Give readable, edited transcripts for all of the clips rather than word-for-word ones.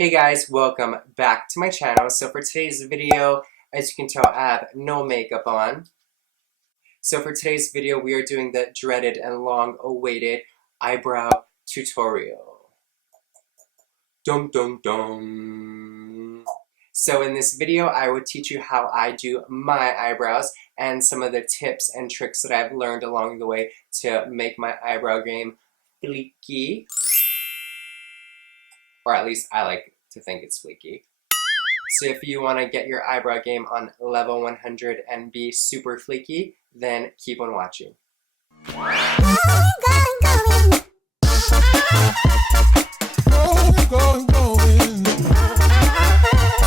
Hey guys, welcome back to my channel. So for today's video, as you can tell, I have no makeup on. So for today's video, we are doing the dreaded and long-awaited eyebrow tutorial. Dum dum dum. So in this video, I will teach you how I do my eyebrows and some of the tips and tricks that I've learned along the way to make my eyebrow game fleeky. Or at least I like to think it's fleeky. So if you want to get your eyebrow game on level 100 and be super fleeky, then keep on watching.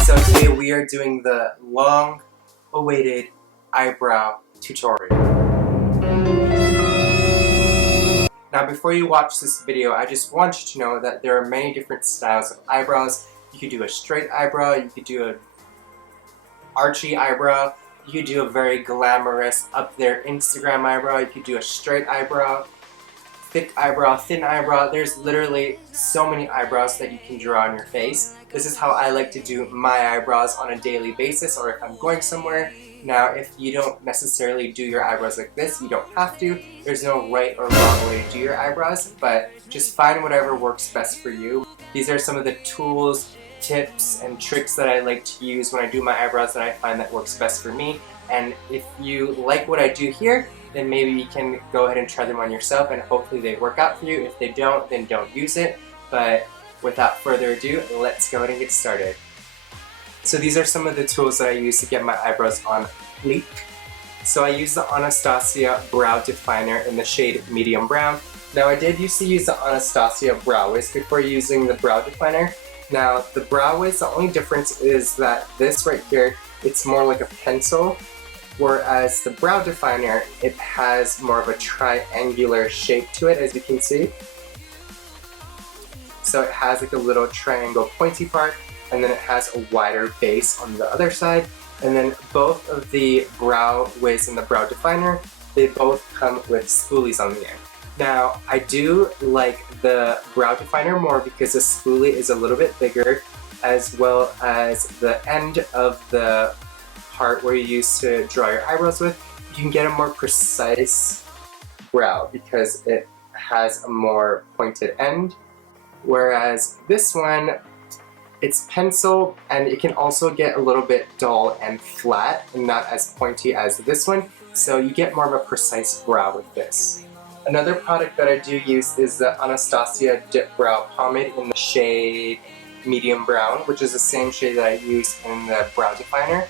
So today we are doing the long-awaited eyebrow tutorial. Now before you watch this video, I just want you to know that there are many different styles of eyebrows. You could do a straight eyebrow, you could do an archy eyebrow, you could do a very glamorous up there Instagram eyebrow, you could do a straight eyebrow, thick eyebrow, thin eyebrow. There's literally so many eyebrows that you can draw on your face. This is how I like to do my eyebrows on a daily basis or if I'm going somewhere. Now, if you don't necessarily do your eyebrows like this, you don't have to. There's no right or wrong way to do your eyebrows, but just find whatever works best for you. These are some of the tools, tips, and tricks that I like to use when I do my eyebrows that I find that works best for me. And if you like what I do here, then maybe you can go ahead and try them on yourself and hopefully they work out for you. If they don't, then don't use it. But without further ado, let's go ahead and get started. So these are some of the tools that I use to get my eyebrows on fleek. So I use the Anastasia Brow Definer in the shade Medium Brown. Now I did used to use the Anastasia Brow Wiz before using the Brow Definer. Now the Brow Wiz, the only difference is that this right here, it's more like a pencil, whereas the Brow Definer, it has more of a triangular shape to it, as you can see. So it has like a little triangle pointy part, and then it has a wider base on the other side. And then both of the Brow Wiz and the Brow Definer, they both come with spoolies on the end. Now, I do like the Brow Definer more because the spoolie is a little bit bigger, as well as the end of the part where you use to draw your eyebrows with, you can get a more precise brow because it has a more pointed end. Whereas this one, it's pencil and it can also get a little bit dull and flat and not as pointy as this one, so you get more of a precise brow with this. Another product that I do use is the Anastasia Dip Brow Pomade in the shade Medium Brown, which is the same shade that I use in the Brow Definer.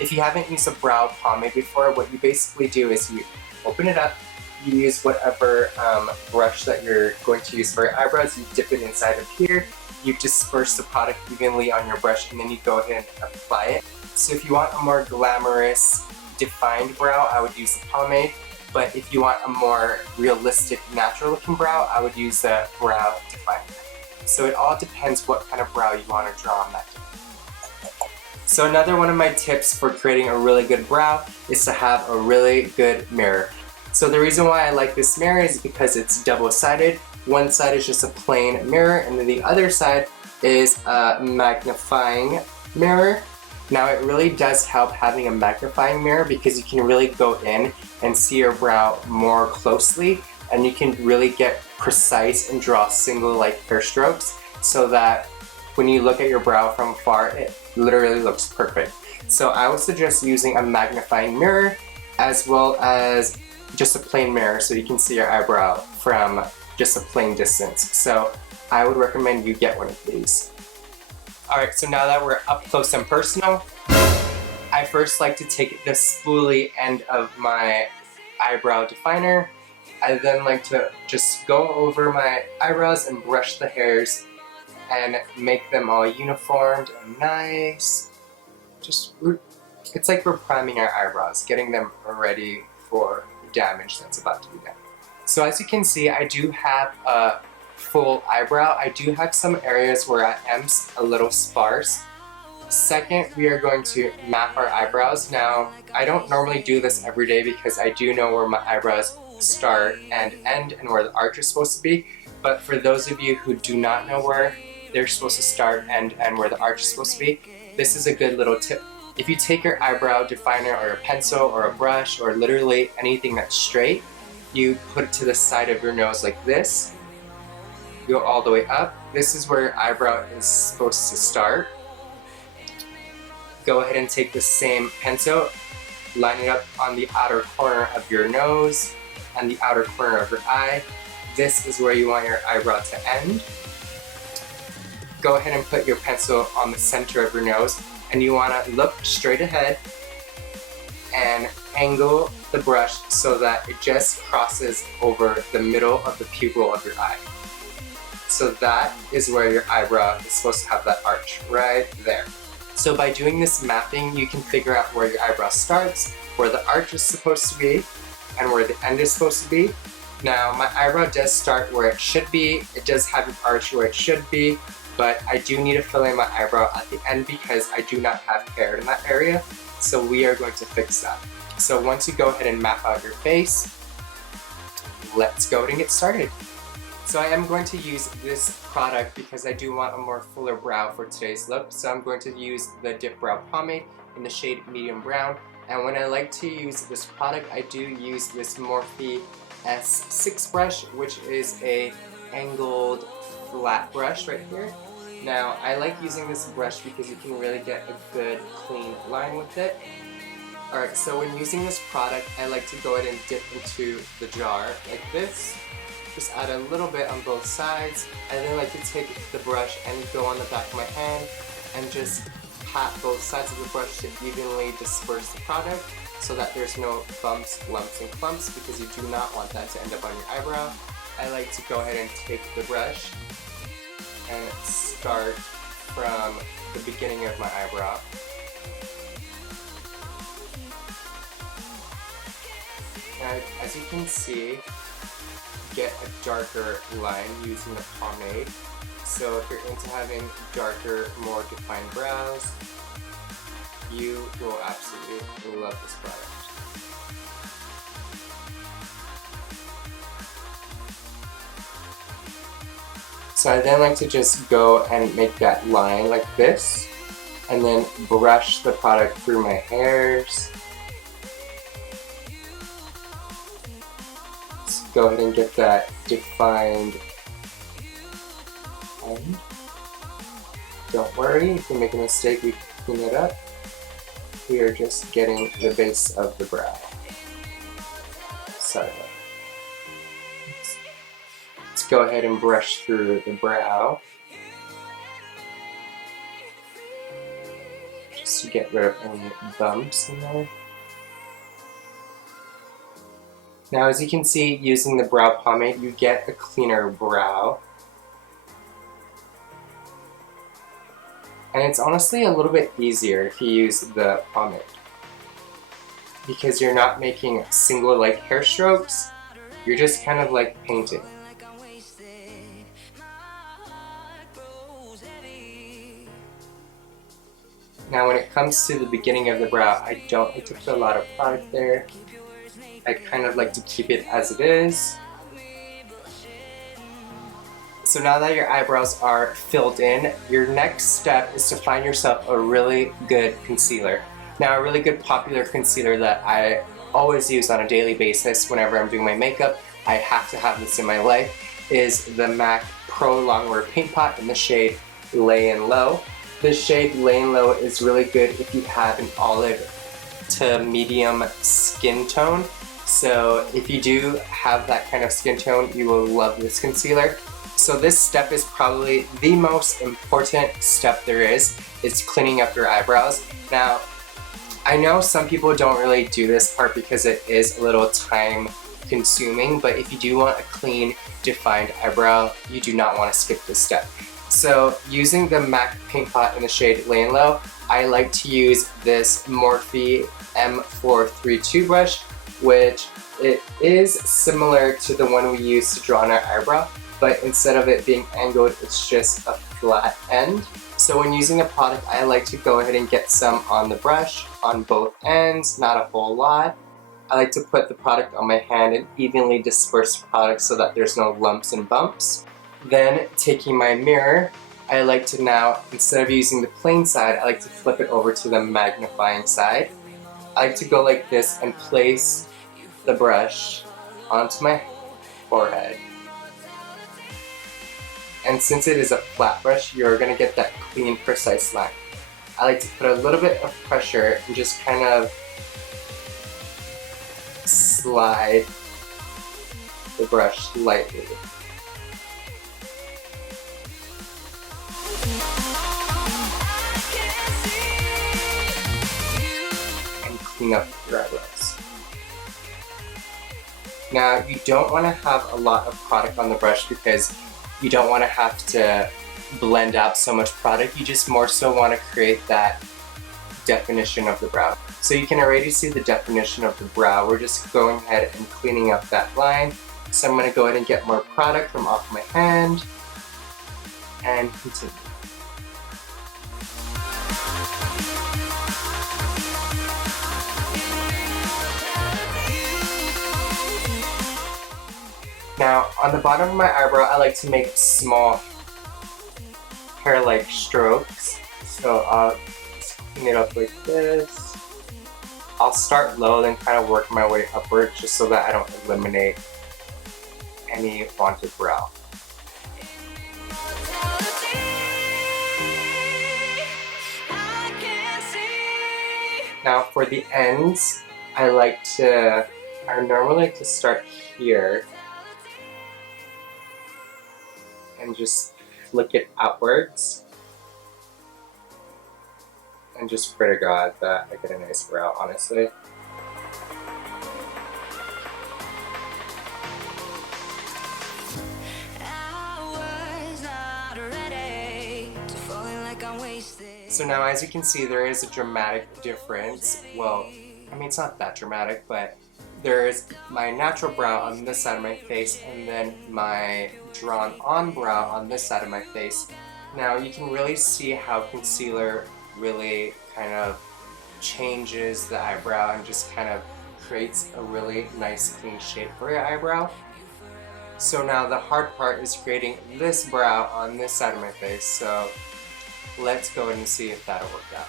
If you haven't used a brow pomade before, what you basically do is you open it up, you use whatever brush that you're going to use for your eyebrows, you dip it inside of here, you disperse the product evenly on your brush, and then you go ahead and apply it. So if you want a more glamorous, defined brow, I would use the pomade. But if you want a more realistic, natural looking brow, I would use the Brow Definer. So it all depends what kind of brow you want to draw on that day. So another one of my tips for creating a really good brow is to have a really good mirror. So the reason why I like this mirror is because it's double-sided. One side is just a plain mirror, and then the other side is a magnifying mirror. Now it really does help having a magnifying mirror because you can really go in and see your brow more closely, and you can really get precise and draw single like hair strokes so that when you look at your brow from afar, it literally looks perfect. So I would suggest using a magnifying mirror as well as just a plain mirror so you can see your eyebrow from just a plain distance. So I would recommend you get one of these. Alright, so now that we're up close and personal, I first like to take the spoolie end of my eyebrow definer. I then like to just go over my eyebrows and brush the hairs and make them all uniformed and nice. It's like we're priming our eyebrows, getting them ready for the damage that's about to be done. So as you can see, I do have a full eyebrow. I do have some areas where I am a little sparse. Second, we are going to map our eyebrows. Now, I don't normally do this every day because I do know where my eyebrows start and end and where the arch is supposed to be. But for those of you who do not know where they're supposed to start and end where the arch is supposed to be, this is a good little tip. If you take your eyebrow definer or a pencil or a brush or literally anything that's straight, you put it to the side of your nose like this, go all the way up. This is where your eyebrow is supposed to start. Go ahead and take the same pencil, line it up on the outer corner of your nose and the outer corner of your eye. This is where you want your eyebrow to end. Go ahead and put your pencil on the center of your nose, and you want to look straight ahead and angle the brush so that it just crosses over the middle of the pupil of your eye. So that is where your eyebrow is supposed to have that arch, right there. So by doing this mapping, you can figure out where your eyebrow starts, where the arch is supposed to be, and where the end is supposed to be. Now, my eyebrow does start where it should be. It does have an arch where it should be, but I do need to fill in my eyebrow at the end because I do not have hair in that area. So we are going to fix that. So once you go ahead and map out your face, let's go ahead and get started. So I am going to use this product because I do want a more fuller brow for today's look. So I'm going to use the Dip Brow Pomade in the shade Medium Brown. And when I like to use this product, I do use this Morphe S6 brush, which is a angled flat brush right here. Now, I like using this brush because you can really get a good clean line with it. Alright, so when using this product, I like to go ahead and dip into the jar like this. Just add a little bit on both sides. I then like to take the brush and go on the back of my hand and just pat both sides of the brush to evenly disperse the product so that there's no bumps, lumps, and clumps, because you do not want that to end up on your eyebrow. I like to go ahead and take the brush and start from the beginning of my eyebrow. Now, as you can see, get a darker line using the pomade. So if you're into having darker, more defined brows, you will absolutely love this product. So I then like to just go and make that line like this, and then brush the product through my hairs. Just go ahead and get that defined end. Don't worry, if you make a mistake, we can clean it up. We are just getting the base of the brow. Sorry. Let's go ahead and brush through the brow. Just to get rid of any bumps in there. Now, as you can see, using the brow pomade, you get a cleaner brow. And it's honestly a little bit easier if you use the pomade, because you're not making single like hair strokes, you're just kind of like painting. Now when it comes to the beginning of the brow, I don't like to put a lot of product there. I kind of like to keep it as it is. So now that your eyebrows are filled in, your next step is to find yourself a really good concealer. Now, a really good popular concealer that I always use on a daily basis whenever I'm doing my makeup, I have to have this in my life, is the MAC Pro Longwear Paint Pot in the shade Lay and Low. This shade Lay and Low is really good if you have an olive to medium skin tone. So if you do have that kind of skin tone, you will love this concealer. So this step is probably the most important step there is. It's cleaning up your eyebrows. Now, I know some people don't really do this part because it is a little time consuming, but if you do want a clean, defined eyebrow, you do not want to skip this step. So using the MAC Paint Pot in the shade Lay and Low, I like to use this Morphe M432 brush, which it is similar to the one we use to draw on our eyebrow, but instead of it being angled, it's just a flat end. So when using the product, I like to go ahead and get some on the brush on both ends, not a whole lot. I like to put the product on my hand and evenly disperse the product so that there's no lumps and bumps. Then taking my mirror, I like to now, instead of using the plain side, I like to flip it over to the magnifying side. I like to go like this and place the brush onto my forehead. And since it is a flat brush, you're going to get that clean, precise line. I like to put a little bit of pressure and just kind of slide the brush lightly. And clean up your eyebrows. Now, you don't want to have a lot of product on the brush because you don't want to have to blend out so much product. You just more so want to create that definition of the brow. So you can already see the definition of the brow. We're just going ahead and cleaning up that line. So I'm going to go ahead and get more product from off my hand and continue. Now, on the bottom of my eyebrow, I like to make small hair-like strokes. So I'll clean it up like this. I'll start low, then kind of work my way upward just so that I don't eliminate any wanted brow. Now for the ends, I normally like to start here and just flick it outwards and just pray to God that I get a nice brow, honestly. So now, as you can see, there is a dramatic difference. Well, I mean, it's not that dramatic, but there is my natural brow on this side of my face and then my drawn on brow on this side of my face. Now you can really see how concealer really kind of changes the eyebrow and just kind of creates a really nice clean shape for your eyebrow. So now the hard part is creating this brow on this side of my face. So let's go ahead and see if that'll work out.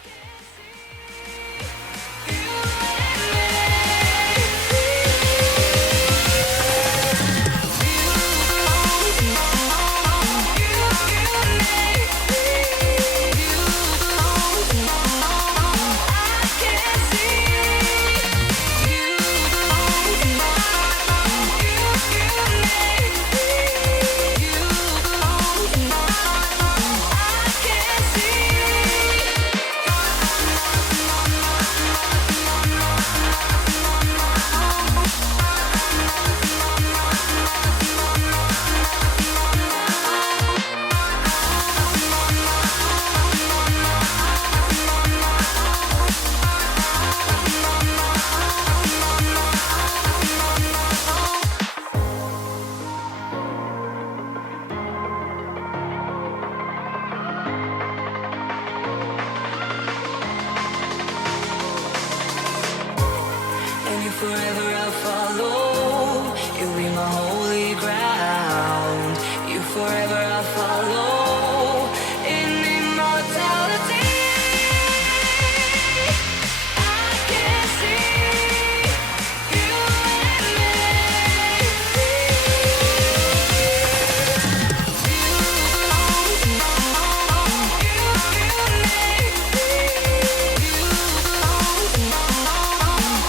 Forever I'll follow, you'll be my holy ground. You forever I'll follow, in immortality. I can see you and me.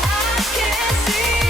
I can see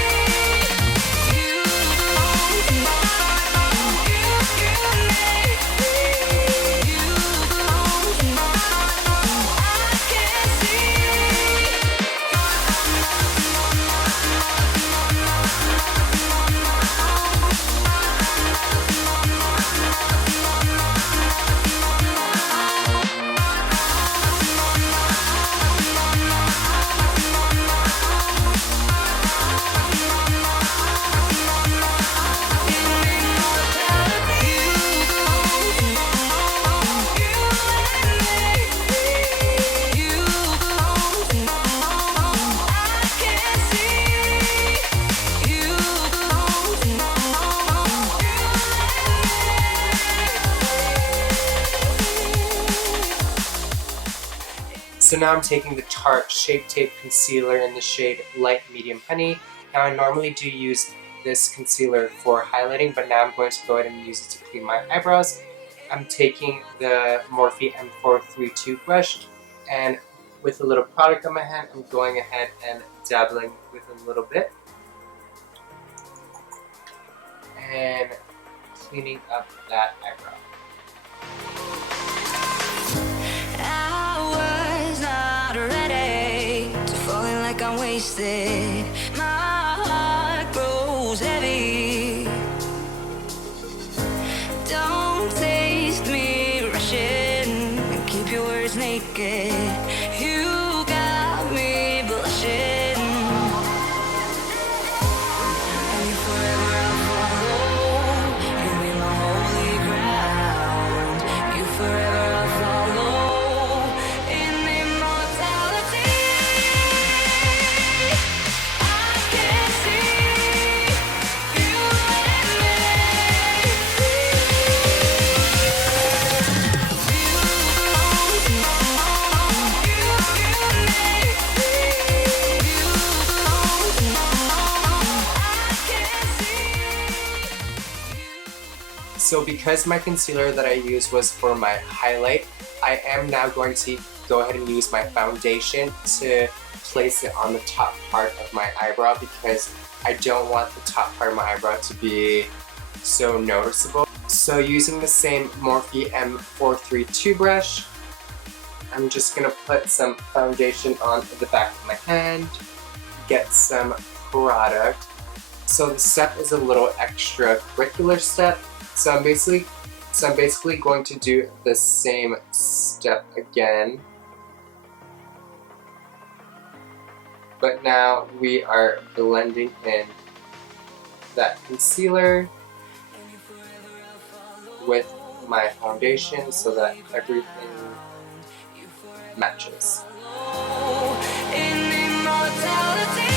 So now I'm taking the Tarte Shape Tape Concealer in the shade Light Medium Honey. Now I normally do use this concealer for highlighting, but now I'm going to go ahead and use it to clean my eyebrows. I'm taking the Morphe M432 brush, and with a little product on my hand, I'm going ahead and dabbling with a little bit and cleaning up that eyebrow. I was not ready to falling like I'm wasted. My heart grows heavy. Don't taste me rushing and keep your words naked. You got me blushing. And if forever I'll follow, you'll be my holy ground. You forever I'll follow in immortality. I can see you and me. So because my concealer that I used was for my highlight, I am now going to go ahead and use my foundation to place it on the top part of my eyebrow, because I don't want the top part of my eyebrow to be so noticeable. So using the same Morphe M432 brush, I'm just going to put some foundation on the back of my hand, get some product. So the step is a little extracurricular step. So I'm basically going to do the same step again. But now we are blending in that concealer with my foundation so that everything matches. In immortality,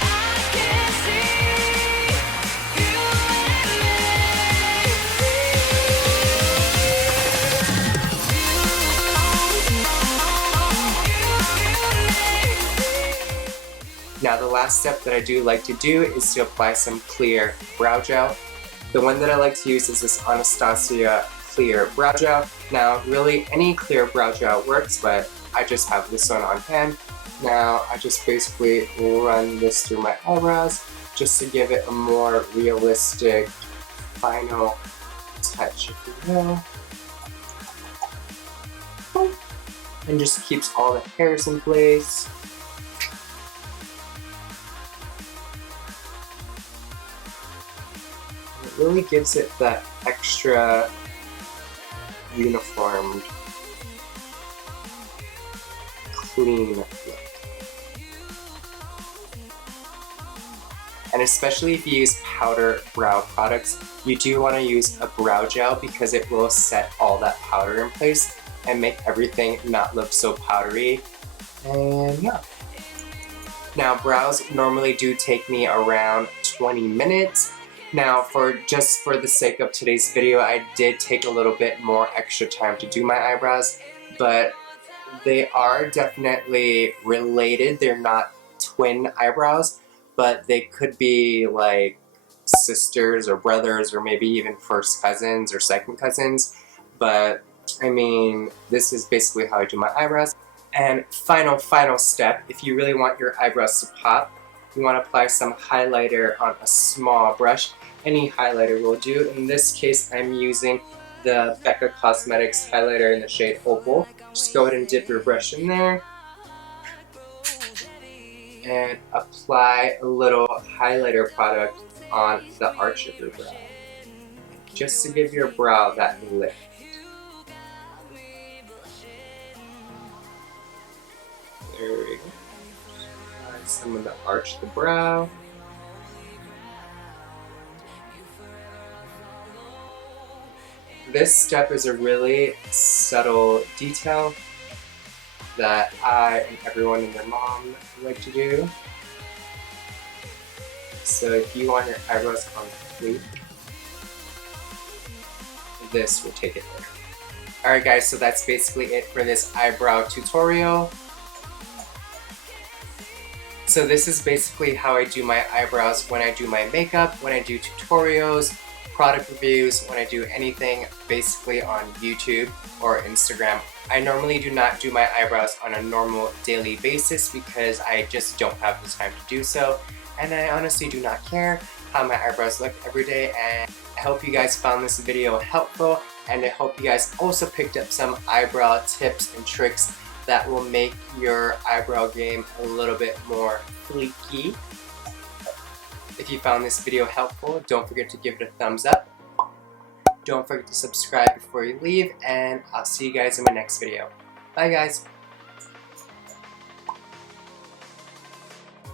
I can see you and me. Now the last step that I do like to do is to apply some clear brow gel. The one that I like to use is this Anastasia clear brow gel. Now really any clear brow gel works, but I just have this one on hand. Now I just basically run this through my eyebrows just to give it a more realistic final touch, if you will. And just keeps all the hairs in place. It really gives it that extra uniformed, clean look. And especially if you use powder brow products, you do want to use a brow gel because it will set all that powder in place and make everything not look so powdery. And yeah. Now brows normally do take me around 20 minutes. Now just for the sake of today's video, I did take a little bit more extra time to do my eyebrows, but they are definitely related. They're not twin eyebrows, but they could be like sisters or brothers or maybe even first cousins or second cousins. But I mean, this is basically how I do my eyebrows. And final step, if you really want your eyebrows to pop, you want to apply some highlighter on a small brush. Any highlighter will do. In this case, I'm using the Becca Cosmetics highlighter in the shade Opal. Just go ahead and dip your brush in there and apply a little highlighter product on the arch of your brow, just to give your brow that lift. There we go. Apply some of the arch of the brow. This step is a really subtle detail that I and everyone and their mom like to do. So if you want your eyebrows on fleek, this will take it there. Alright guys, so that's basically it for this eyebrow tutorial. So this is basically how I do my eyebrows when I do my makeup, when I do tutorials, product reviews, when I do anything basically on YouTube or Instagram. I normally do not do my eyebrows on a normal daily basis because I just don't have the time to do so, and I honestly do not care how my eyebrows look every day. And I hope you guys found this video helpful, and I hope you guys also picked up some eyebrow tips and tricks that will make your eyebrow game a little bit more fleeky. If you found this video helpful, don't forget to give it a thumbs up. Don't forget to subscribe before you leave, and I'll see you guys in my next video. Bye guys!